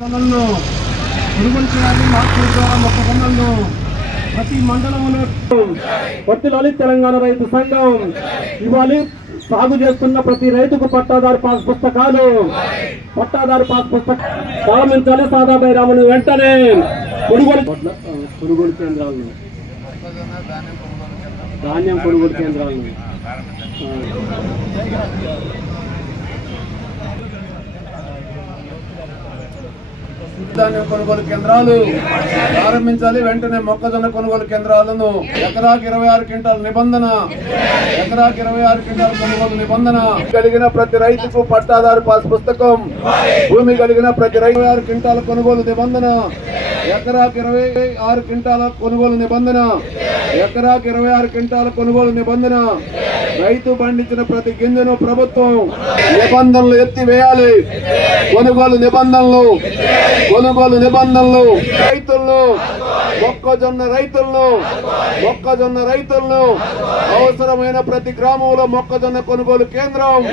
కొనుగోలు చేయాలి. మార్కెట్ ద్వారా మొక్కజొన్నలను ప్రతి మండలంలో వర్ధిల్లాలి. తెలంగాణ రైతు సంఘం ఇవ్వాలి. సాగు చేస్తున్న ప్రతి రైతుకు పట్టాదారు పాస్ పుస్తకాలు ప్రారంభించాలి. సాదాబాయి రామను వెంటనే కొనుగోలు కేంద్రాలను, ధాన్యం కొనుగోలు కేంద్రాలను ధాన్యం కొనుగోలు కేంద్రాలు ప్రారంభించాలి. వెంటనే మొక్కజొన్న కొనుగోలు కేంద్రాలను ఎకరాకి 26 క్వింటాల నిబంధన, కొనుగోలు నిబంధన కలిగిన ప్రతి రైతుకు పట్టాదారు పాస్ పుస్తకం, భూమి కలిగిన ప్రతి రైతు 26 క్వింటాల కొనుగోలు నిబంధన, ఎకరాకి 26 క్వింటాల కొనుగోలు నిబంధన, కొనుగోలు నిబంధన. రైతు పండించిన ప్రతి గింజను ప్రభుత్వం నిబంధనలు ఎత్తివేయాలి. కొనుగోలు నిబంధనలు మొక్కజొన్న రైతులను అవసరమైన ప్రతి గ్రామంలో మొక్కజొన్న కొనుగోలు కేంద్రం